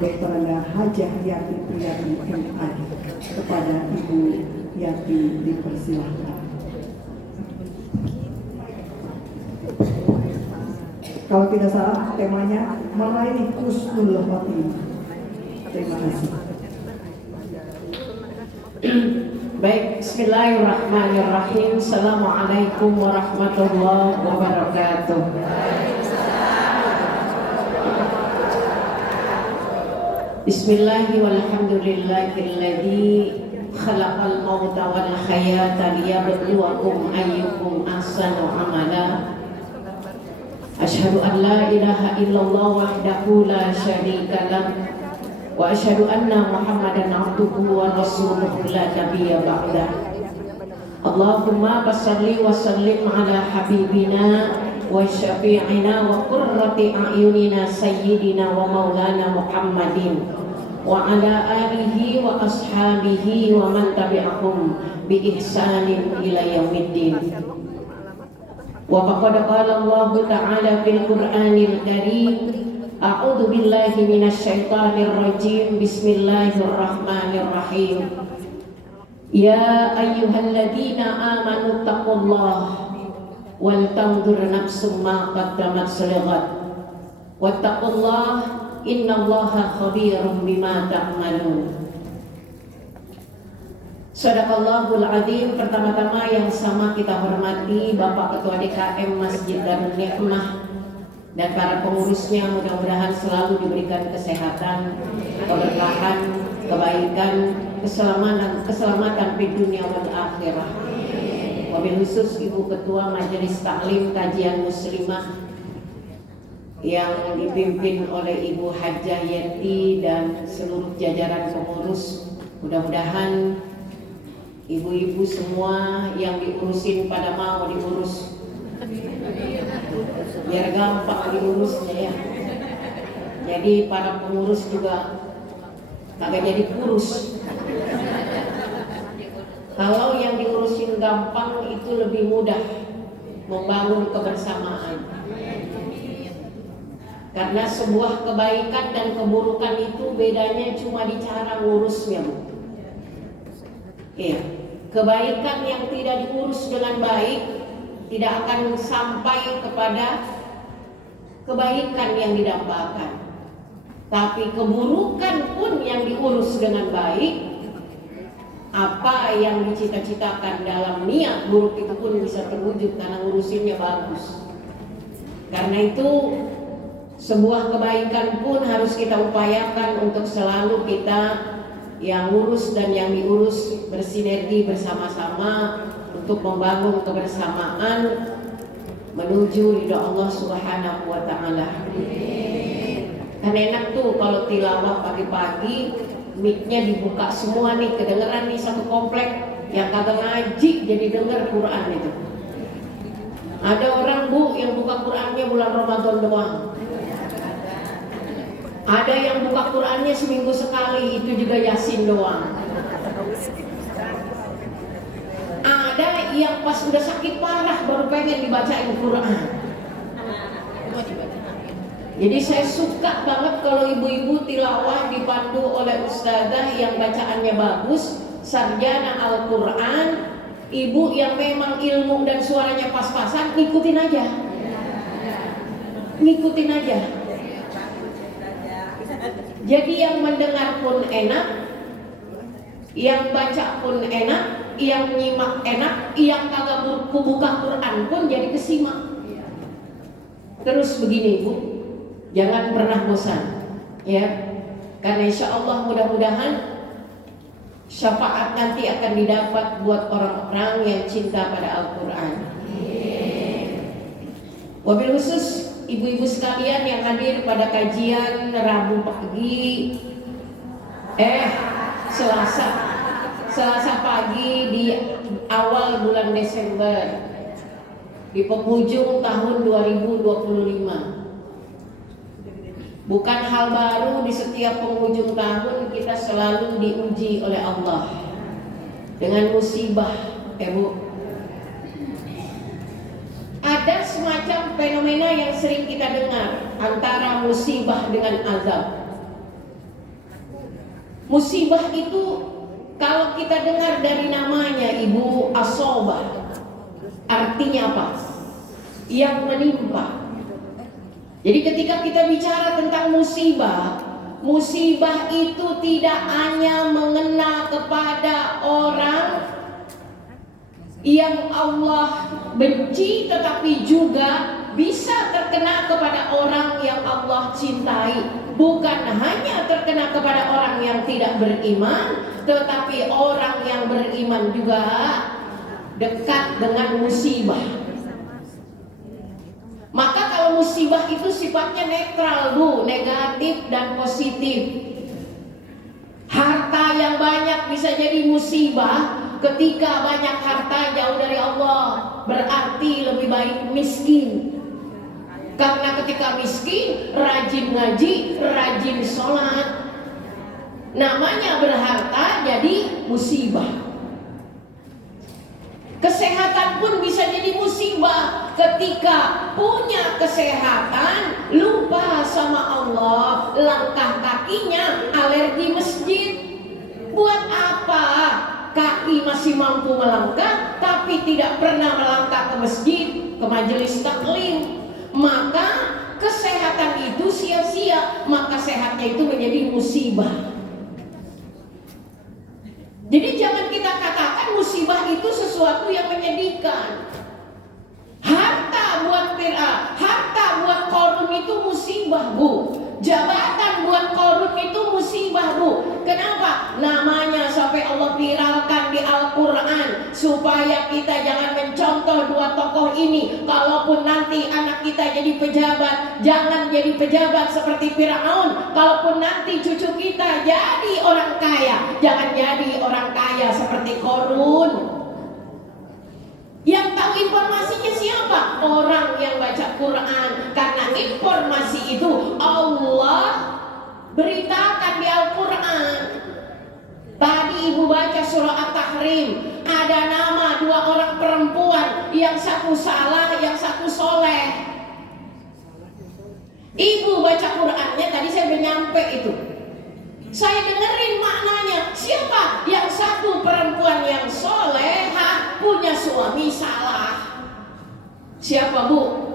Dr. Hajah Yati Priyati MA. Kepada Ibu Yati dipersilahkan. Kalau tidak salah temanya meraih husnul khotimah. Terima kasih. Baik, bismillahirrahmanirrahim. Assalamualaikum warahmatullahi wabarakatuh. Bismillahi walhamdulillahilladzi khalaqal mauta wal hayata liyabluwakum ayyukum ahsanu amala. Asyhadu an la ilaha illallah wahdahu la syarika lah wa asyhadu anna Muhammadan abduhu wa rasuluhu la nabiyya ba'da. Allahumma bassalli wa sallim ala habibina wa syafi'ina wa qurrati a'yunina sayyidina wa maulana Muhammadin wa ala alihi wa ashabihi wa man tabi'ahum bi ihsanin ila yaumiddin. Wa faqad qala Allah ta'ala fil Qur'anil Karim, a'udzu billahi minasyaitonir rajim, bismillahirrahmanirrahim. Ya ayyuhalladzina amanu taqullaha wal tanzur nafsum ma qaddamat lighad wattaqullaha innallaha khabirum bima ta'malun. Sadaqallahul Azim. Pertama-tama yang sama kita hormati Bapak Ketua DKM Masjid Darul Ni'mah dan para pengurusnya, mudah-mudahan selalu diberikan kesehatan, keberkahan, kebaikan, keselamatan di dunia wal akhirah. Wabil khusus Ibu Ketua Majelis Taklim Kajian Muslimah yang dipimpin oleh Ibu Hajah Yati dan seluruh jajaran pengurus. Mudah-mudahan ibu-ibu semua yang diurusin pada mau diurus, biar gampang diurusnya ya. Jadi para pengurus juga kagak jadi kurus. Kalau yang diurusin gampang itu lebih mudah membangun kebersamaan. Karena sebuah kebaikan dan keburukan itu bedanya cuma di cara ngurusnya, Bu. Iya. Kebaikan yang tidak diurus dengan baik tidak akan sampai kepada kebaikan yang didambakan. Tapi keburukan pun yang diurus dengan baik, apa yang dicita-citakan dalam niat buruk itu pun bisa terwujud karena ngurusinnya bagus. Karena itu sebuah kebaikan pun harus kita upayakan untuk selalu kita yang ngurus dan yang diurus bersinergi bersama-sama untuk membangun kebersamaan menuju ridha Allah Subhanahu wa taala. Kan enak tuh kalau tilawah pagi-pagi mic-nya dibuka semua nih, kedengeran nih satu komplek. Yang kagak ngaji jadi denger Quran itu. Ada orang, Bu, yang buka Qurannya bulan Ramadan doang. Ada yang buka Qurannya seminggu sekali, itu juga Yasin doang. Ada yang pas udah sakit parah baru pengen dibacain Quran. Jadi saya suka banget kalau ibu-ibu tilawah dipandu oleh ustazah yang bacaannya bagus, sarjana Al-Quran, ibu yang memang ilmu dan suaranya pas-pasan, ngikutin aja. Ngikutin aja. Jadi yang mendengar pun enak, yang baca pun enak, yang nyimak enak, yang kagak buka Quran pun jadi kesimak. Terus begini, Bu, jangan pernah bosan, ya. Karena insya Allah mudah-mudahan syafaat nanti akan didapat buat orang-orang yang cinta pada Al-Quran. Wabil khusus ibu-ibu sekalian yang hadir pada kajian Rabu pagi, Selasa pagi di awal bulan Desember, di penghujung tahun 2025. Bukan hal baru, di setiap penghujung tahun kita selalu diuji oleh Allah dengan musibah, Bu. Ada semacam fenomena yang sering kita dengar antara musibah dengan azab. Musibah itu kalau kita dengar dari namanya Ibu Asobah, artinya apa? Yang menimpa. Jadi ketika kita bicara tentang musibah, musibah itu tidak hanya mengena kepada orang yang Allah benci, tetapi juga bisa terkena kepada orang yang Allah cintai. Bukan hanya terkena kepada orang yang tidak beriman, tetapi orang yang beriman juga dekat dengan musibah. Maka kalau musibah itu sifatnya netral, Bu, negatif dan positif. Harta yang banyak bisa jadi musibah. Ketika banyak harta jauh dari Allah, berarti lebih baik miskin. Karena ketika miskin, rajin ngaji, rajin sholat, namanya berharta jadi musibah. Kesehatan pun bisa jadi musibah. Ketika punya kesehatan, lupa sama Allah, langkah kakinya alergi masjid. Buat apa? Kaki masih mampu melangkah, tapi tidak pernah melangkah ke masjid, ke majelis taklim. Maka kesehatan itu sia-sia, maka sehatnya itu menjadi musibah. Jadi jangan kita katakan musibah itu sesuatu yang menyedihkan. Harta buat Fir'aun, harta buat Qarun itu musibah, Bu. Jabatan buat Qarun itu musibah, Bu. Kenapa? Namanya sampai Allah viralkan di Al-Quran, supaya kita jangan mencontoh dua tokoh ini. Kalaupun nanti anak kita jadi pejabat, jangan jadi pejabat seperti Fir'aun. Kalaupun nanti cucu kita jadi orang kaya, jangan jadi orang kaya seperti Qarun. Yang tahu informasinya siapa? Orang yang baca Quran. Karena informasi itu Allah beritakan di Al-Quran. Tadi ibu baca surah At-Tahrim, ada nama dua orang perempuan, yang satu salah, yang satu soleh. Ibu baca Qurannya, tadi saya menyampe itu. Saya dengerin maknanya. Siapa? Yang satu perempuan yang solehah, punya suami salah. Siapa, Bu?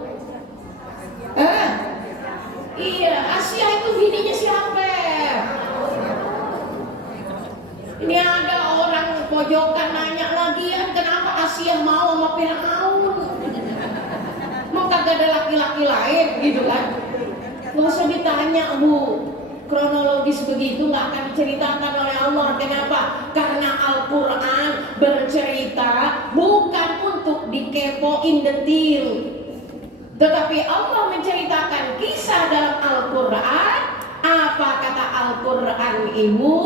Iya, Asia itu bininya siapa? Ini ada orang pojokan nanya lagian, kenapa Asia mau sama Fir'aun? Mau kagak ada laki-laki lain gitu kan? Gak usah ditanya, Bu. Kronologis begitu nggak akan diceritakan oleh Allah. Kenapa? Karena Al-Quran bercerita bukan untuk dikepoin detil, tetapi Allah menceritakan kisah dalam Al-Quran. Apa kata Al-Quran, Ibu?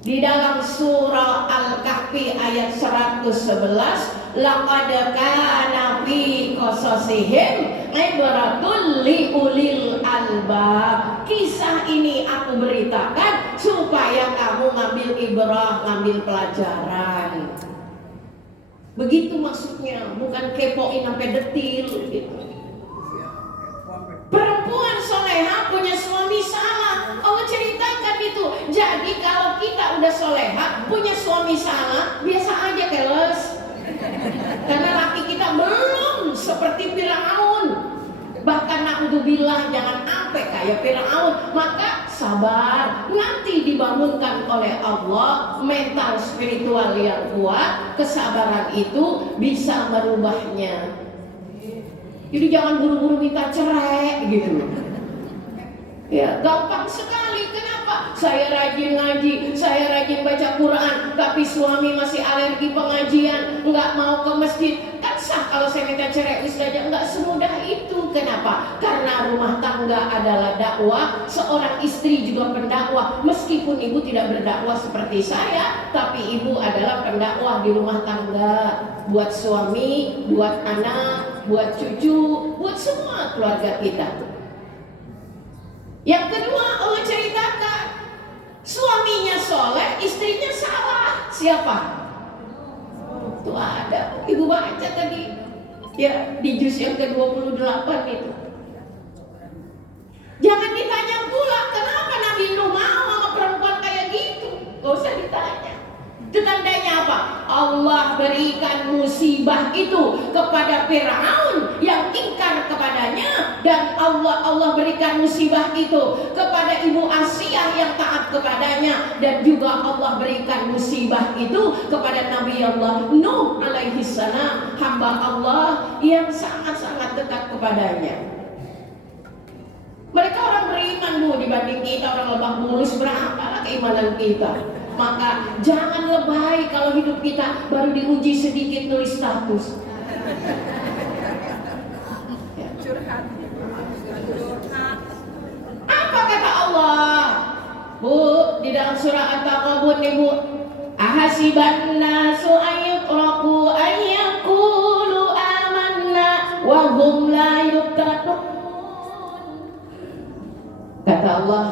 Di dalam surah Al-Kahfi ayat 111, laqad kana fi qasasihim ibratul liulil albab. Kisah ini aku beritakan supaya kamu ngambil ibrah, ngambil pelajaran. Begitu maksudnya, bukan kepoin sampai detil gitu. Perempuan soleha punya suami salah, Allah ceritakan itu. Jadi kalau kita udah soleha punya suami salah, biasa aja keles. Karena laki kita belum seperti Fir'aun. Bahkan na'udzubillah, jangan sampai kayak Fir'aun. Maka sabar, nanti dibangunkan oleh Allah mental spiritual yang kuat. Kesabaran itu bisa merubahnya. Jadi jangan buru-buru minta cerai gitu. Ya, gampang sekali. Kenapa? Saya rajin ngaji, saya rajin baca Quran, tapi suami masih alergi pengajian, nggak mau ke masjid. Kan sah kalau saya minta cerai saja. Nggak semudah itu. Kenapa? Karena rumah tangga adalah dakwah. Seorang istri juga pendakwah. Meskipun ibu tidak berdakwah seperti saya, tapi ibu adalah pendakwah di rumah tangga. Buat suami, buat anak, buat cucu, buat semua keluarga kita. Yang kedua, Allah ceritakan suaminya soleh, istrinya salah. Siapa? Itu ada, ibu baca tadi ya di juz yang ke-28 itu. Jangan ditanya pula kenapa Nabi Nuh mau sama perempuan kayak gitu. tanya. Itu tandanya apa? Allah berikan musibah itu kepada Firaun yang ingkar kepadanya, dan Allah berikan musibah itu kepada Ibu Asiyah yang taat kepadanya, dan juga Allah berikan musibah itu kepada Nabi Allah Nuh alaihi salam, hamba Allah yang sangat-sangat dekat kepadanya. Mereka orang beriman Bu, dibanding kita orang Lebak Bulus, berapalah keimanan kita. Maka jangan lebay kalau hidup kita baru diuji sedikit nulis status. Ya. Apa kata Allah? Bu, di dalam surah At-Taghabun nih Bu. Ahasiban nasu ayyutraku ayyakulu amanna wa hum la yuftanun. Kata Allah,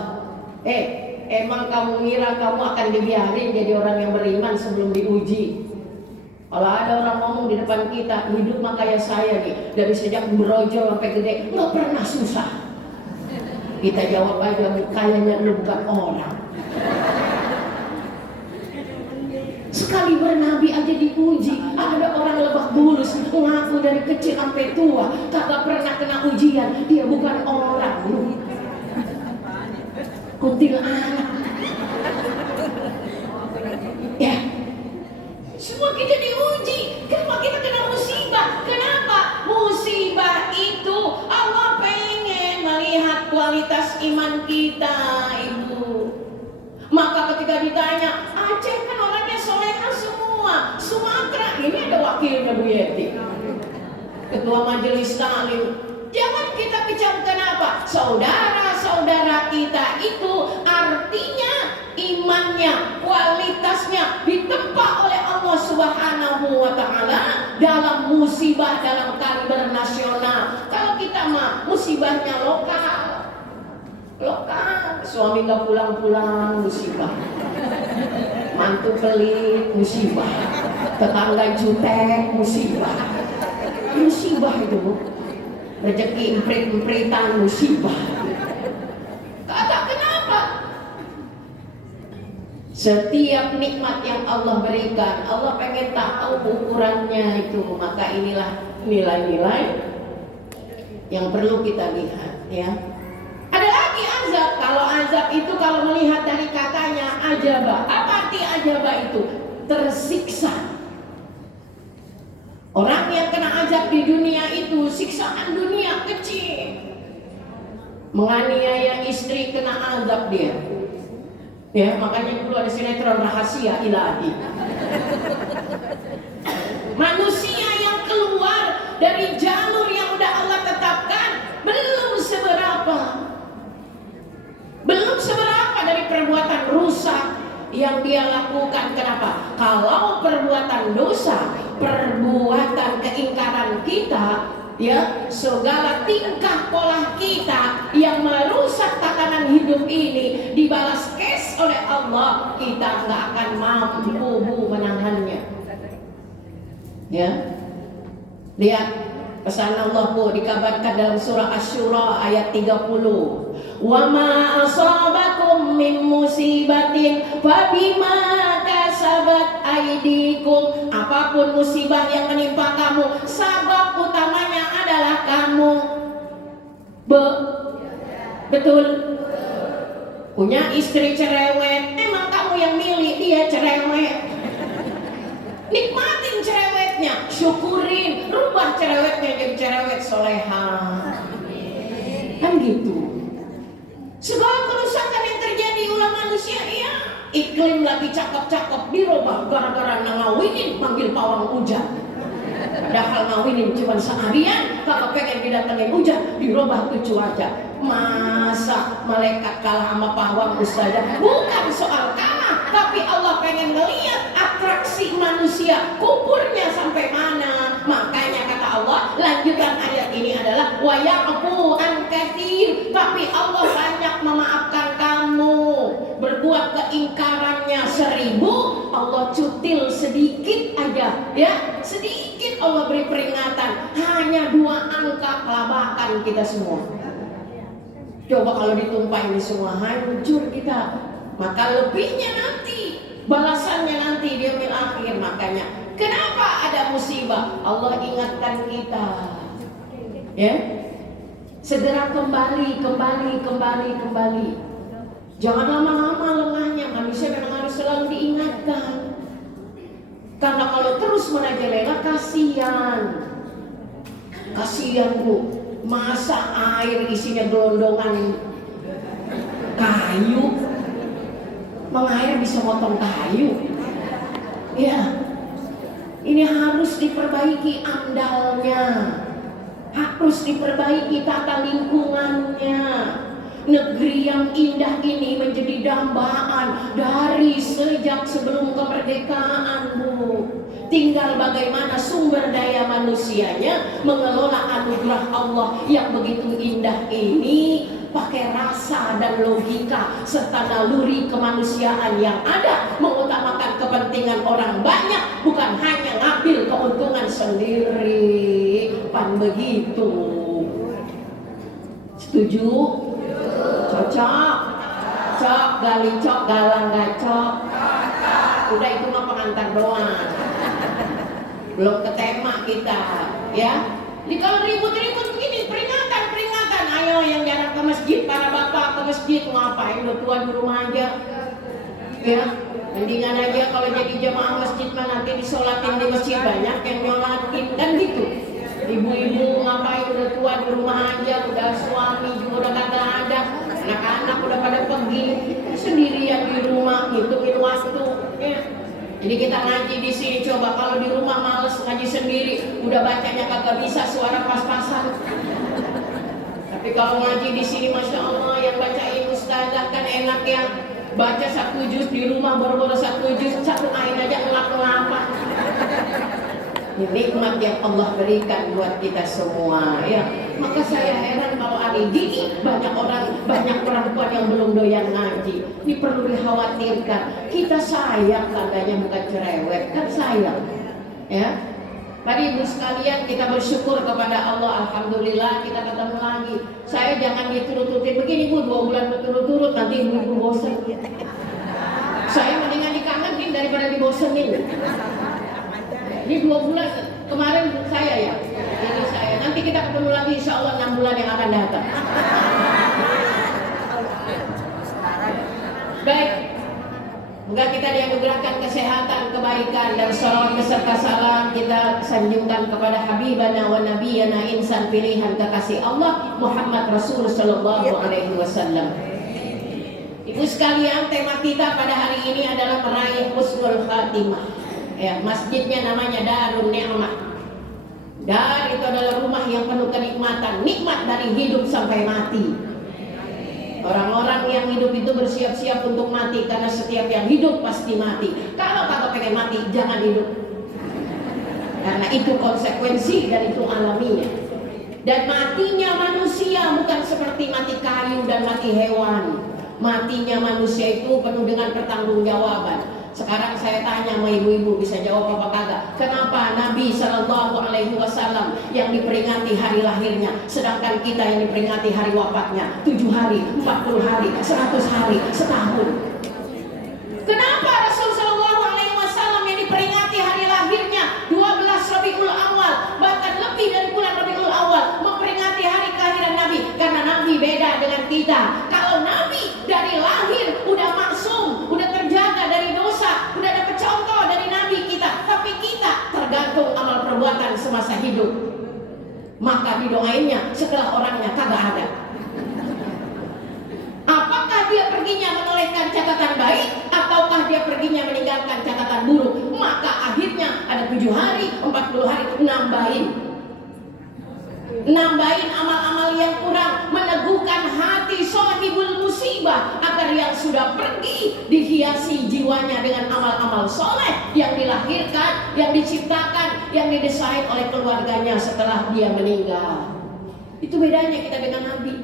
emang kamu ngira kamu akan dibiarin jadi orang yang beriman sebelum diuji? Kalau ada orang ngomong di depan kita, hidup mah kayak saya nih, dari sejak berojol sampai gede, nggak pernah susah. Kita jawab aja, kayaknya lu bukan orang. Sekali bernabi aja diuji. Ada orang Lebak Bulus ngaku dari kecil sampai tua kagak pernah kena ujian, dia bukan orang. Kuntilanak. Ya, semua kita diuji. Kenapa kita kena musibah? Kenapa? Musibah itu Allah pengen melihat kualitas iman kita, Ibu. Maka ketika ditanya, Aceh kan orangnya soleha semua, Sumatera, ini ada wakilnya Bu Yeti, Ketua Majelis Taklim. Jangan kita bicarakan apa? Saudara-saudara kita itu artinya imannya, kualitasnya ditempa oleh Allah Subhanahu wa Ta'ala dalam musibah, dalam kaliber nasional. Kalau kita mah musibahnya lokal, suami nggak pulang-pulang musibah, mantu pelit musibah, tetangga jutek musibah itu Bu. Rezeki emprit-empritan musibah. Kata kenapa? Setiap nikmat yang Allah berikan, Allah pengen tahu ukurannya itu. Maka inilah nilai-nilai yang perlu kita lihat, ya. Ada lagi azab. Kalau azab itu kalau melihat dari katanya ajaba. Apa arti ajaba itu? Tersiksa. Orang yang kena azab di dunia itu siksaan dunia kecil. Menganiaya istri kena azab dia. Ya, makanya dulu ada sinetron Rahasia Ilahi. Manusia yang keluar dari jalur yang udah Allah tetapkan belum seberapa dari perbuatan rusak yang dia lakukan. Kenapa? Kalau perbuatan dosa, perbuatan keingkaran kita, ya, segala tingkah pola kita yang merusak tatanan hidup ini dibalas cash oleh Allah, kita nggak akan mampu menahannya. Ya, lihat pesan Allah Bu, dikabarkan dalam surah Asy-Syura ayat 30. Wa ma asabakum min musibatin fabima kasabat aydikum. Apapun musibah yang menimpa kamu, sabab utamanya adalah kamu. Betul? Punya istri cerewet, emang kamu yang milih dia cerewet. Nikmatin cerewetnya, syukurin, rubah cerewetnya jadi cerewet soleha. Kan gitu. Segala kerusakan yang terjadi oleh manusia, ya, iklim lagi cakep-cakep dirubah gara-gara ngawinin manggil pawang hujan. Padahal ngawinin cuma seharian, kalau pengen didatengin hujan, dirubah tuh cuaca. Masa malaikat kalah sama pawang ustazah? Bukan soal kalah, tapi Allah pengen ngeliat atraksi manusia, kuburnya sampai mana. Makanya kata Allah, lanjutan ayat ini adalah wa ya'fu an katsir, tapi Allah banyak memaafkan kamu. Berbuat keingkarannya 1000, Allah cutil sedikit aja, ya, sedikit Allah beri peringatan. Hanya 2 angka kelabakan kita semua. Coba kalau ditumpahin semua hancur kita. Maka lebihnya nanti balasannya nanti di yaumil akhir. Makanya kenapa ada musibah? Allah ingatkan kita, ya, segera kembali. Jangan lama-lama lengahnya. Manusia memang harus selalu diingatkan. Karena kalau terus merajalela, kasihan Bu. Masa air isinya gelondongan kayu, mengair bisa motong kayu. Ya, ini harus diperbaiki amdalnya, harus diperbaiki tata lingkungannya. Negeri yang indah ini menjadi dambaan dari sejak sebelum kemerdekaan, Bu. Tinggal bagaimana sumber daya manusianya mengelola anugerah Allah yang begitu indah ini pakai rasa dan logika serta naluri kemanusiaan yang ada, mengutamakan kepentingan orang banyak, bukan hanya ngambil keuntungan sendiri. Pan begitu. Setuju? Cocok? Cok, gali cok, galang gacok. Udah itu mah pengantar doang. Belum ke tema kita, ya. Jadi kalau ribut-ribut begini, peringatan. Ayo yang jarang ke masjid, para bapak ke masjid, ngapain udah tua di rumah aja. Ya, mendingan aja kalau jadi jemaah masjid mah nanti disolatin di masjid, banyak yang nyolatin kan gitu. Ibu-ibu ngapain udah tua di rumah aja, udah suami juga udah kagak ada, anak-anak udah pada pergi, sendirian di rumah ngitungin waktu. Ya. Jadi kita ngaji di sini, coba kalau di rumah males ngaji sendiri, udah bacanya kagak bisa, suara pas-pasan. Tapi kalau ngaji di sini, masya Allah, yang bacain ustazah kan enak ya. Baca 1 juz di rumah, baru-baru 1 juz, 1 ayat aja ngelap-ngelapan. Ini nikmat yang Allah berikan buat kita semua, ya. Maka saya heran kalau hari ini banyak perempuan yang belum doyan ngaji. Ini perlu dikhawatirkan. Kita sayang, tandanya bukan cerewet, kan sayang, ya. Mari ibu sekalian, kita bersyukur kepada Allah. Alhamdulillah kita ketemu lagi. Saya jangan diturut-turutin begini Bu, 2 bulan berturut-turut, nanti ibu bosan. Saya mendingan dikangenin daripada dibosenin. Ini 2 bulan kemarin saya ya. Ini saya. Nanti kita ketemu lagi insya Allah 6 bulan yang akan datang. Baik. Semoga kita dianugerahkan kesehatan, kebaikan, dan salawat beserta salam kita sanjungkan kepada Habibana wa Nabiyana, insan pilihan kekasih Allah, Muhammad Rasul Sallallahu Alaihi Wasallam. Ibu sekalian, tema kita pada hari ini adalah meraih husnul khatimah. Ya, masjidnya namanya Darun Ni'mah. Dar itu adalah rumah yang penuh kenikmatan, nikmat dari hidup sampai mati. Orang-orang yang hidup itu bersiap-siap untuk mati, karena setiap yang hidup pasti mati. Kalau kagak pengen mati, jangan hidup. Karena itu konsekuensi dan itu alaminya. Dan matinya manusia bukan seperti mati kayu dan mati hewan. Matinya manusia itu penuh dengan pertanggungjawaban. Sekarang saya tanya sama ibu-ibu, bisa jawab apa kagak? Kenapa Nabi Sallallahu Alaihi Wasallam yang diperingati hari lahirnya, sedangkan kita yang diperingati hari wafatnya 7 hari, 40 hari, 100 hari, setahun? Kenapa Rasul Sallallahu Alaihi Wasallam yang diperingati hari lahirnya 12 Rabiul Awal, bahkan lebih dari bulan Rabiul Awal, memperingati hari kelahiran Nabi? Karena Nabi beda dengan kita. Kalau Nabi dari lahir udah maksum, udah terjaga dari dosa, udah dapat contoh dari Nabi kita. Tapi kita tergantung amal perbuatan semasa hidup. Maka didoainnya setelah orangnya kagak ada. Apakah dia perginya menolehkan catatan baik, ataukah dia perginya meninggalkan catatan buruk? Maka akhirnya ada 7 hari, 40 hari, nambahin amal-amal yang kurang, meneguhkan hati sahibul musibah agar yang sudah pergi dihiasi jiwanya dengan amal-amal soleh yang dilahirkan, yang diciptakan, yang didesain oleh keluarganya setelah dia meninggal. Itu bedanya kita dengan Nabi.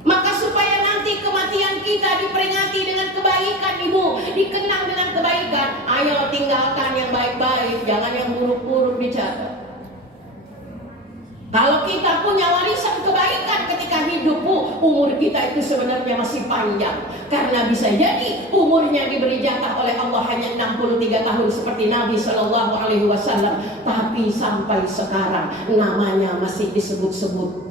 Maka supaya nanti kematian kita diperingati dengan kebaikan, ibu, dikenang dengan kebaikan, ayo tinggalkan yang baik-baik, jangan yang buruk-buruk dicatat. Kalau kita punya warisan kebaikan ketika hidup, umur kita itu sebenarnya masih panjang. Karena bisa jadi umurnya diberi jatah oleh Allah hanya 63 tahun seperti Nabi Shallallahu Alaihi Wasallam. Tapi sampai sekarang namanya masih disebut-sebut.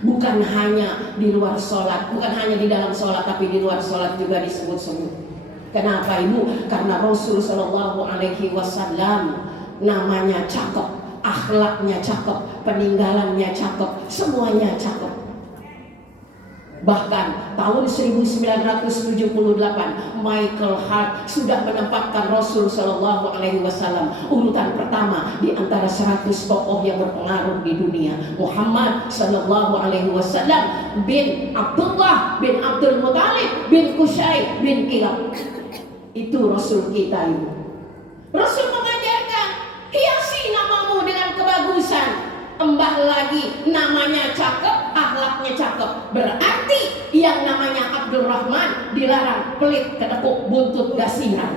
Bukan hanya di luar sholat, bukan hanya di dalam sholat, tapi di luar sholat juga disebut-sebut. Kenapa Ibu? Karena Rasul Shallallahu Alaihi Wasallam namanya cakep, akhlaknya cakep, peninggalannya cakep, semuanya cakep. Bahkan tahun 1978 Michael Hart sudah menempatkan Rasul Shallallahu Alaihi Wasallam urutan pertama di antara 100 tokoh yang berpengaruh di dunia. Muhammad Shallallahu Alaihi Wasallam bin Abdullah bin Abdul Muttalib bin Qusay bin Kilab. Itu Rasul kita ini. Rasul mengajarkan, hiasi namamu dengan kebagusan. Tambah lagi namanya cakep, akhlaknya cakep. Berarti yang namanya Abdurrahman dilarang pelit, kedekuk, buntut, gasiran.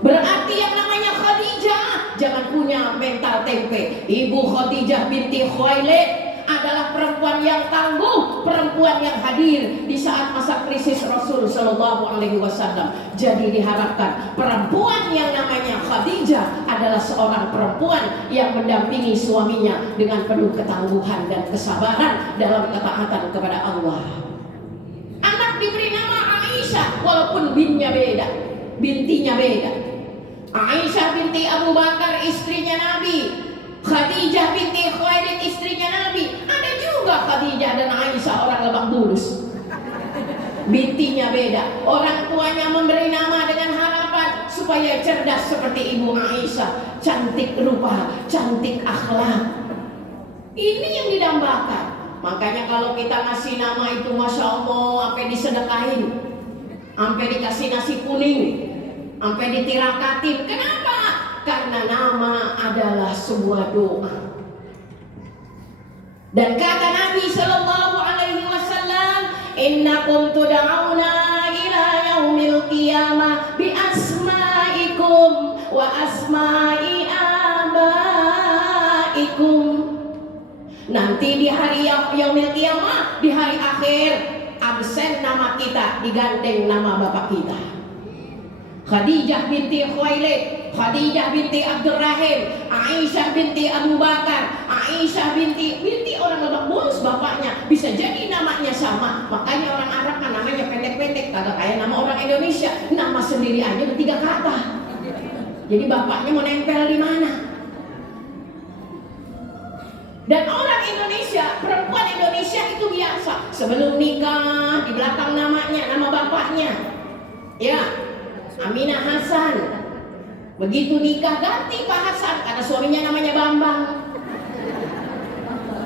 Berarti yang namanya Khadijah jangan punya mental tempe. Ibu Khadijah binti Khuwailid adalah perempuan yang tangguh, perempuan yang hadir di saat masa krisis Rasul Shallallahu Alaihi Wasallam. Jadi diharapkan perempuan yang namanya Khadijah adalah seorang perempuan yang mendampingi suaminya dengan penuh ketangguhan dan kesabaran dalam ketaatan kepada Allah. Anak diberi nama Aisyah walaupun bintinya beda. Aisyah binti Abu Bakar istrinya Nabi, Khadijah binti Khuwailid istrinya Nabi. Ada juga Khadijah dan Aisyah orang Lebak Bulus. Bintinya beda. Orang tuanya memberi nama dengan harapan supaya cerdas seperti Ibu Aisyah, cantik rupa, cantik akhlak. Ini yang didambakan. Makanya kalau kita ngasih nama itu Masya Allah, sampai disedekahin, sampai dikasih nasi kuning, sampai ditirakatin. Kenapa? Karena nama adalah sebuah doa. Dan kata Nabi Sallallahu Alaihi Wasallam, innakum tud'auna ila yaumil qiyamah bi asma'ikum wa asma'i abaikum. Nanti di hari yaumil qiyamah, di hari akhir, absen nama kita, digandeng nama bapak kita. Khadijah binti Khuwailid, Khadijah binti Abdurrahim, Aisyah binti Abu Bakar, Aisyah binti orang Lebak Bulus bapaknya. Bisa jadi namanya sama. Makanya orang Arab kan namanya pendek-pendek, kagak kayak nama orang Indonesia. Nama sendiri aja udah 3 kata. Jadi bapaknya mau nempel di mana? Dan orang Indonesia, perempuan Indonesia itu biasa. Sebelum nikah di belakang namanya, nama bapaknya. Ya, Aminah Hasan. Begitu nikah ganti Pak Hasan karena suaminya namanya Bambang.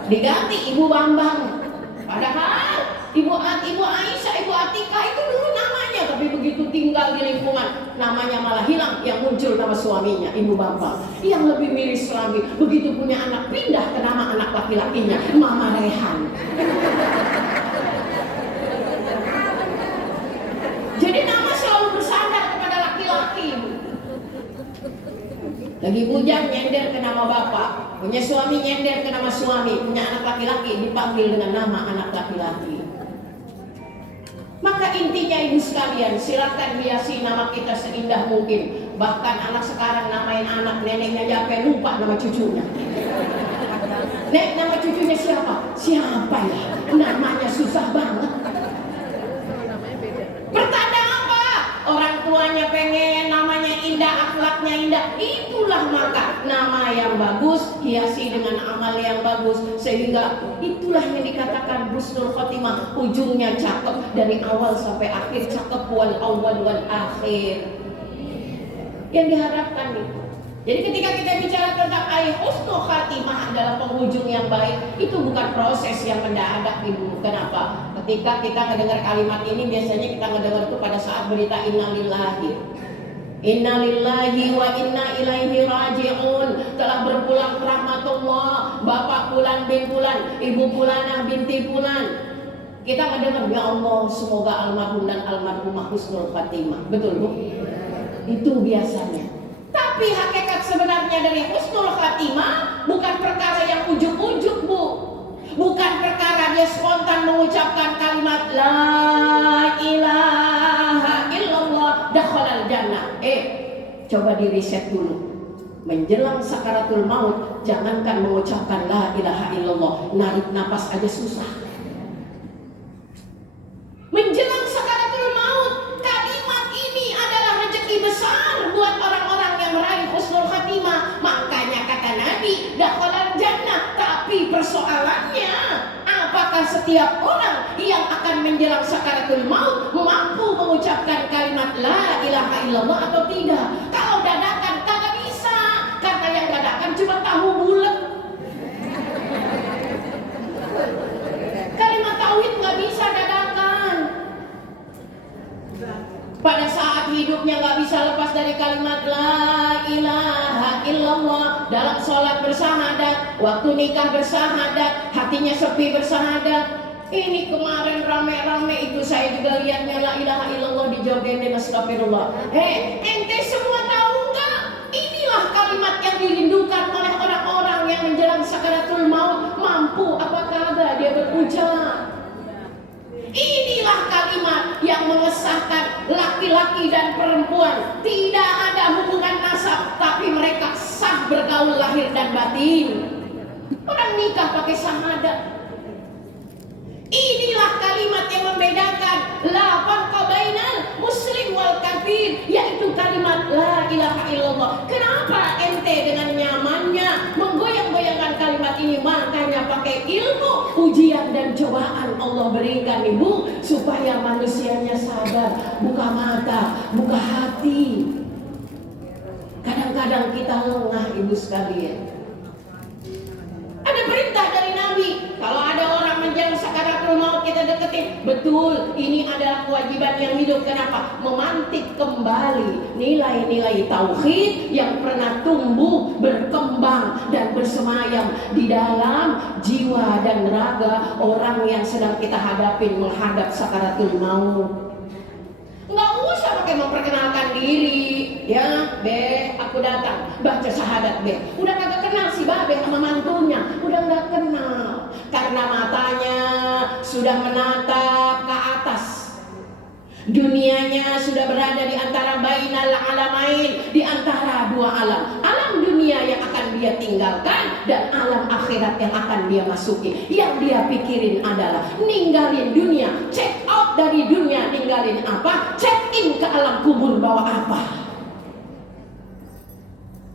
Diganti Ibu Bambang. Padahal Ibu Aisyah, Ibu Atikah itu dulu namanya, tapi begitu tinggal di lingkungan namanya malah hilang, yang muncul nama suaminya Ibu Bambang. Yang lebih miris lagi, begitu punya anak pindah ke nama anak laki-lakinya Mama Rehan. Jadi nama selalu bersandar kepada laki-laki. Lagi bujang nyender ke nama bapak, punya suami nyender ke nama suami, punya anak laki-laki dipanggil dengan nama anak laki-laki. Maka intinya ibu sekalian, silakan hiasi nama kita seindah mungkin. Bahkan anak sekarang namain anak, neneknya sampai lupa nama cucunya. Nek, nama cucunya siapa? Siapa ya? Namanya susah banget. Pertanda apa? Orang tuanya pengen namanya indah, akhlaknya indah. Itulah maka nama yang bagus hiasi dengan amal yang bagus, sehingga itulah yang dikatakan husnul khotimah, ujungnya cakep dari awal sampai akhir, cakep wal awal wal akhir. Yang diharapkan itu. Jadi ketika kita bicara tentang husnul khotimah adalah penghujung yang baik, itu bukan proses yang mendadak ibu. Kenapa? Ketika kita mendengar kalimat ini, biasanya kita mendengar itu pada saat berita innalillahi wa inna ilaihi raji'un, telah berpulang rahmatullah bapak Fulan bin Fulan, ibu Fulanah binti Fulan. Kita mendengar, ya Allah semoga almarhum dan almarhumah husnul khatimah. Betul Bu? Itu biasanya. Tapi Tapi hakikat sebenarnya dari husnul khatimah bukan perkara yang ujuk-ujuk, Bu. Bukan perkara dia spontan mengucapkan kalimat la ilaha illallah dakhalal jannah. Coba di riset dulu. Menjelang sakaratul maut, jangankan mengucapkan la ilaha illallah, narik napas aja susah. Menjelang sakaratul maut, kalimat ini adalah rezeki besar buat orang-orang yang meraih husnul khatimah. Makanya kata Nabi, dakhalal jannah. Tapi persoalannya, apakah setiap orang yang akan menjelang sakaratul maut mampu mengucapkan kalimat la ilaha illallah atau tidak? Kalau dadakan kagak bisa, karena yang dadakan cuma tahu bulat. Kalimat tauhid nggak bisa dadakan. Pada saat hidupnya nggak bisa lepas dari kalimat la ilaha illallah. Dalam sholat bersahadat, waktu nikah bersahadat, hatinya sepi bersahadat. Ini kemarin rame-rame itu saya juga lihatnya la ilaha illallah dijogetin astagfirullah. Ente semua tahu nggak? Inilah kalimat yang dirindukan oleh orang-orang yang menjelang sakaratul maut. Mampu apa kagak dia berucap? Inilah kalimat yang mengesahkan laki-laki dan perempuan tidak ada hubungan nasab, tapi mereka sah bergaul lahir dan batin. Orang nikah pakai syahadat. Inilah kalimat yang membedakan la farqa bainal muslim wal kafir, yaitu kalimat la ilaha illallah. Kenapa ente dengan nyamannya menggoyang-goyangkan kalimat ini? Makanya pakai ilmu, ujian dan cobaan Allah berikan Ibu, supaya manusianya sadar, buka mata, buka hati. Kadang-kadang kita lengah Ibu sekalian. Ada perintah dari Nabi, kalau ada orang menjelang sakaratul maut kita deketin. Betul, ini adalah kewajiban yang hidup. Kenapa? Memantik kembali nilai-nilai tauhid yang pernah tumbuh, berkembang dan bersemayam di dalam jiwa dan raga orang yang sedang kita hadapin menghadap sakaratul maut. Nggak usah pakai memperkenalkan diri, ya, Be, aku datang, baca syahadat, Be. Udah kagak kenal si Babe sama mantunya, udah nggak kenal, karena matanya sudah menatap ke atas. Dunianya sudah berada di antara bainal alamain, di antara dua alam. Alam dunia yang akan dia tinggalkan dan alam akhirat yang akan dia masuki. Yang dia pikirin adalah ninggalin dunia, check out dari dunia, ninggalin apa? Check in ke alam kubur bawa apa?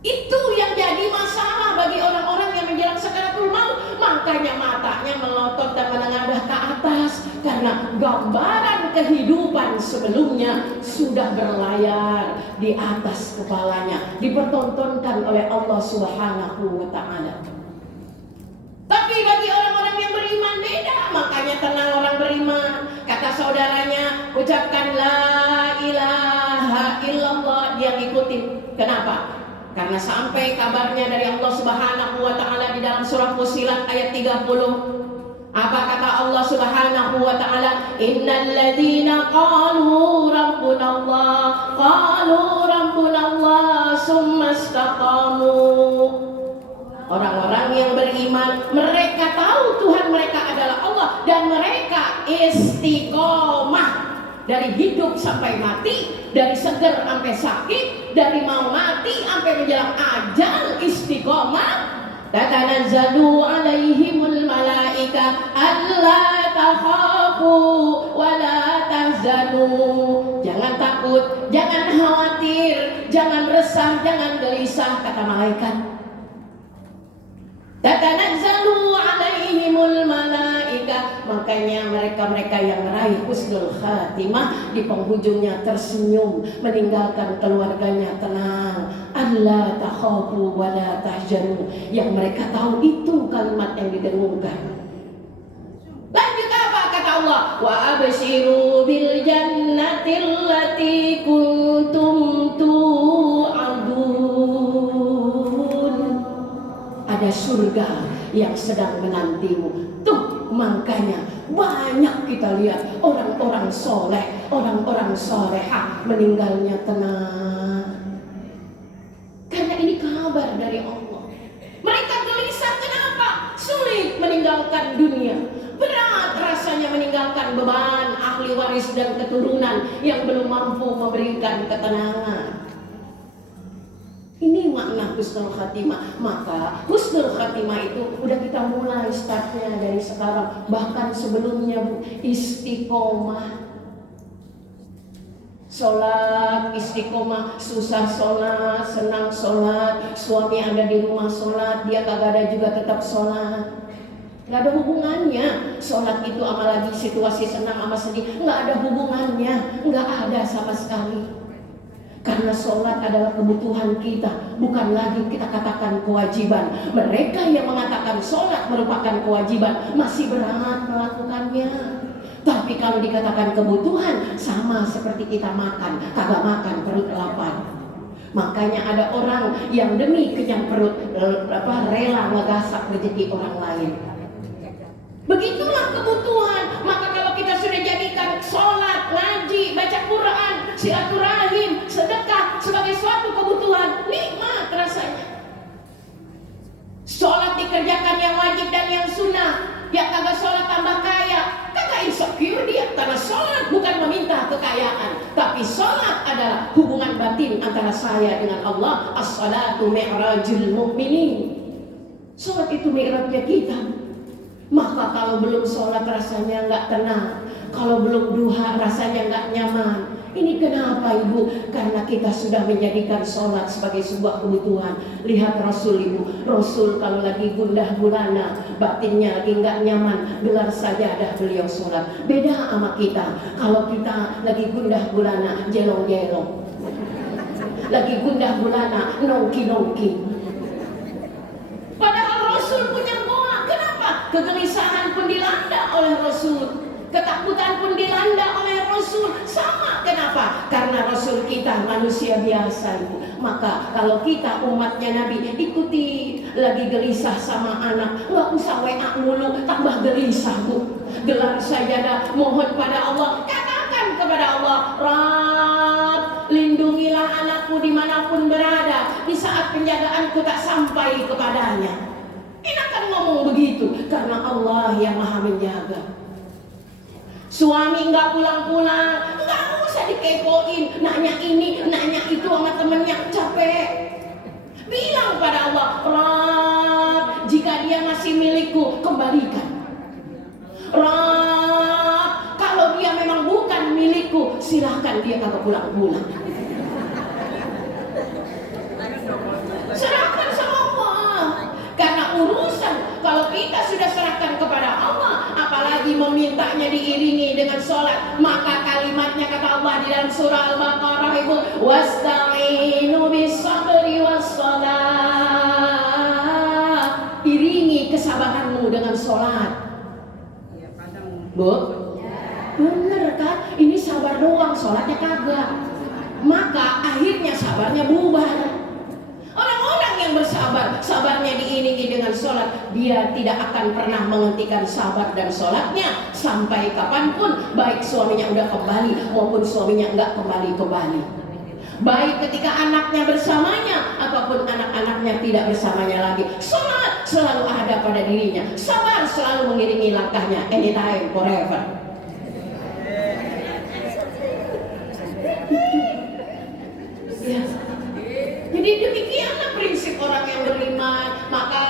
Itu yang jadi masalah bagi orang-orang yang menjelang sakaratul maut. Makanya matanya melotot dan menengadah ke atas, karena gambaran kehidupan sebelumnya sudah berlayar di atas kepalanya, dipertontonkan oleh Allah Subhanahu wa ta'ala. Tapi bagi orang-orang yang beriman beda. Makanya tenang orang beriman. Kata saudaranya, ucapkan la ilaha illallah, dia ngikutin. Kenapa? Karena sampai kabarnya dari Allah Subhanahu wa ta'ala di dalam surah Fussilat ayat 30. Apa kata Allah Subhanahu wa ta'ala? Innal ladzina qalu rabbunallah summa istaqamu. Orang-orang yang beriman, mereka tahu Tuhan mereka adalah Allah, dan mereka istiqomah dari hidup sampai mati, dari seger sampai sakit, dari mau mati sampai menjelang ajal, istiqomah. Tatanazzalu alaihimul malaika alla takhafu wa la tahzanu. Jangan takut, jangan khawatir, jangan resah, jangan gelisah, kata malaikat. Tatanazzalu alaihimul malaika. Makanya mereka-mereka yang meraih husnul khatimah di penghujungnya tersenyum, meninggalkan keluarganya tenang. Allah takhafu wa la tahzanu. Yang mereka tahu itu kalimat yang didengungkan. Lanjut apa kata Allah? Wa abshiru bil jannatil lati kuntum tu'adun. Ada surga yang sedang menantimu. Tuh, makanya banyak kita lihat orang-orang soleh, orang-orang solehah meninggalnya tenang. meninggalkan dunia. Berat rasanya meninggalkan beban ahli waris dan keturunan yang belum mampu memberikan ketenangan. Ini makna husnul khatimah. Maka husnul khatimah itu udah kita mulai startnya dari sekarang. Bahkan sebelumnya, Bu, istiqomah. Sholat, istiqomah, susah sholat, senang sholat, suami ada di rumah sholat, dia kagak ada juga tetap sholat. Nggak ada hubungannya. Sholat itu sama lagi situasi senang sama sedih, nggak ada hubungannya, nggak ada sama sekali. Karena sholat adalah kebutuhan kita, bukan lagi kita katakan kewajiban. Mereka yang mengatakan sholat merupakan kewajiban masih berat melakukannya. Tapi kalau dikatakan kebutuhan, sama seperti kita makan, kagak makan perut lapar. Makanya ada orang yang demi kenyang perut rela ngegasak rezeki orang lain. Begitulah kebutuhan. Maka kalau kita sudah jadikan sholat, ngaji, baca Quran, silaturahim, sedekah sebagai suatu kebutuhan, nikmat rasanya. Sholat dikerjakan yang wajib dan yang sunnah. Yang kagak sholat tambah kaya, kagak insecure dia. Karena sholat bukan meminta kekayaan, tapi sholat adalah hubungan batin antara saya dengan Allah. As-salatu mi'rajul mu'minin. Sholat itu mi'rajnya kita. Maka kalau belum sholat rasanya nggak tenang, kalau belum duha rasanya nggak nyaman. Ini kenapa, Ibu? Karena kita sudah menjadikan sholat sebagai sebuah kebutuhan. Lihat Rasul, Ibu. Rasul kalau lagi gundah gulana, batinnya lagi nggak nyaman, gelar sajadah beliau sholat. Beda sama kita. Kalau kita lagi gundah gulana, jelong-jelong. Lagi gundah gulana, nongki-nongki. Padahal Rasul punya doa. Kenapa? Kegelisahan pun dilanda oleh Rasul. Ketakutan pun dilanda oleh Rasul. Sama, kenapa? Karena Rasul kita manusia biasa, Ibu. Maka kalau kita umatnya Nabi, ikuti lagi gelisah sama anak, nggak usah WA mulu, tambah gelisah, Bu. Gelar sajadah, mohon pada Allah, katakan kepada Allah, Rabb, lindungilah anakku dimanapun berada, di saat penjagaanku tak sampai kepadanya. Enakan ngomong begitu, karena Allah yang maha menjaga. Suami nggak pulang-pulang, nggak usah dikepoin, nanya ini, nanya itu sama temennya, capek. Bilang pada Allah, Rabb, jika dia masih milikku, kembalikan. Rabb, kalau dia memang bukan milikku, silahkan dia kagak pulang-pulang. Serahkan sama Allah. Karena urusan kalau kita sudah serahkan kepada Allah, apalagi memintanya diiringi dengan sholat, maka kalimatnya kata Allah di dalam surah Al-Baqarah, Ibu, wasta'inu bis-sabri was-shalah. Iringi kesabaranmu dengan sholat. Bu? Bener kan? Ini sabar doang, sholatnya kagak. Maka akhirnya sabarnya bubar. Orang-orang yang bersabar, sabarnya diiringi dengan sholat, dia tidak akan pernah menghentikan sabar dan sholatnya sampai kapanpun, baik suaminya udah kembali maupun suaminya enggak kembali. Baik ketika anaknya bersamanya ataupun anak-anaknya tidak bersamanya lagi, sholat selalu ada pada dirinya, sabar selalu mengiringi langkahnya, anytime, forever. Ya. Jadi demikianlah prinsip orang yang beriman. Maka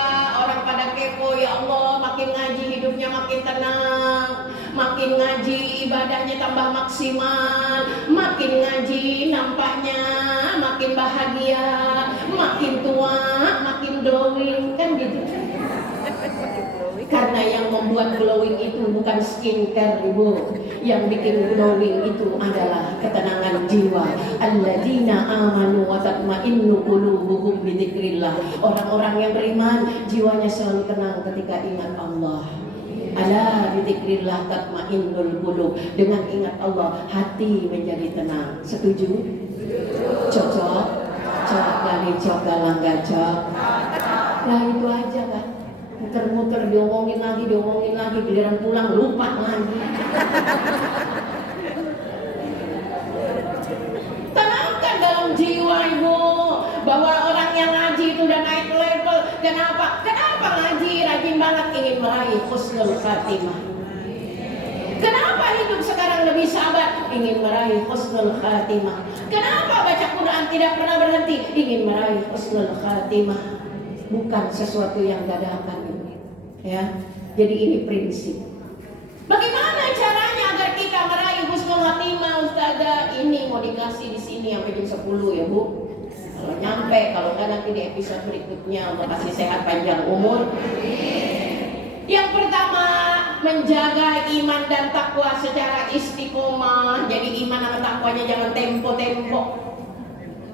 orang pada kepo, ya Allah, makin ngaji hidupnya makin tenang, makin ngaji ibadahnya tambah maksimal, makin ngaji nampaknya makin bahagia, makin tua makin glowing, kan gitu. Karena yang membuat glowing itu bukan skincare, Ibu. Yang bikin glowing itu adalah ketenangan jiwa. Alladzina amanu wa tatma'innu qulubuhum bi dzikrillah. Orang-orang yang beriman, jiwanya selalu tenang ketika ingat Allah. Ala bi dzikrillah tatma'innul qulub. Dengan ingat Allah, hati menjadi tenang. Setuju? Cocok? Cocok kali cocok galang gacok. Nah itu aja kan. Muter-muter diomongin lagi, giliran pulang lupa lagi. Tanamkan dalam jiwa, Ibu, bahwa orang yang ngaji itu udah naik level kenapa? Kenapa ngaji rajin banget ingin meraih husnul khatimah? Kenapa hidup sekarang lebih sabar? Ingin meraih husnul khatimah. Kenapa baca Quran tidak pernah berhenti? Ingin meraih husnul khatimah. Bukan sesuatu yang dadakan, ya. Jadi ini prinsip. Bagaimana caranya agar kita meraih husnul khatimah, Ustazah? Ini mau dikasih di sini sampai jam 10 ya, Bu. Kalau nyampe, kalau nggak nanti di episode berikutnya untuk kasih sehat panjang umur. Yang pertama, menjaga iman dan takwa secara istiqomah. Jadi iman sama takwanya jangan tempo-tempo.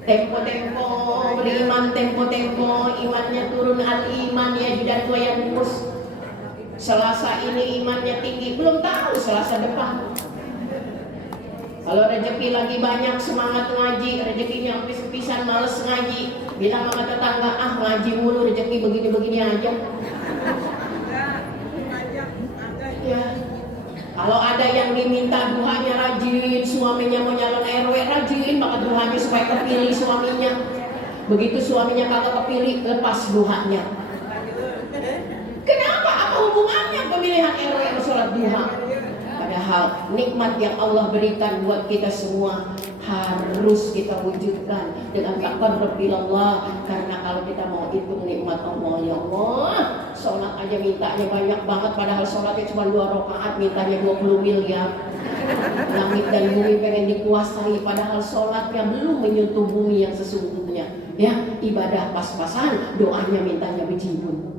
Tempo-tempo beriman, tempo-tempo imannya turun, al-iman ya dan wayanqus. Selasa ini imannya tinggi, belum tahu Selasa depan. Kalau rezeki lagi banyak semangat ngaji, rezekinya habis pisan males ngaji, bilang sama tetangga, ah ngaji mulu rezeki begini-begini aja. Ya. Kalau ada yang diminta duhanya rajin, suaminya mau nyalon RW rajin banget duhanya supaya kepilih suaminya. Begitu suaminya kagak kepilih, lepas duhanya. Kenapa? Apa hubungannya pemilihan RW sama sholat duha? Padahal nikmat yang Allah berikan buat kita semua harus kita wujudkan dengan taqarrub ilallah. Karena kalau kita mau hitung nikmat Allah, ya Allah, sholat aja mintanya banyak banget, padahal sholatnya cuma 2 rakaat, mintanya 20 miliar. Langit dan bumi pengen dikuasai, padahal sholatnya belum menyentuh bumi yang sesungguhnya. Ya, ibadah pas-pasan, doanya mintanya bejibun.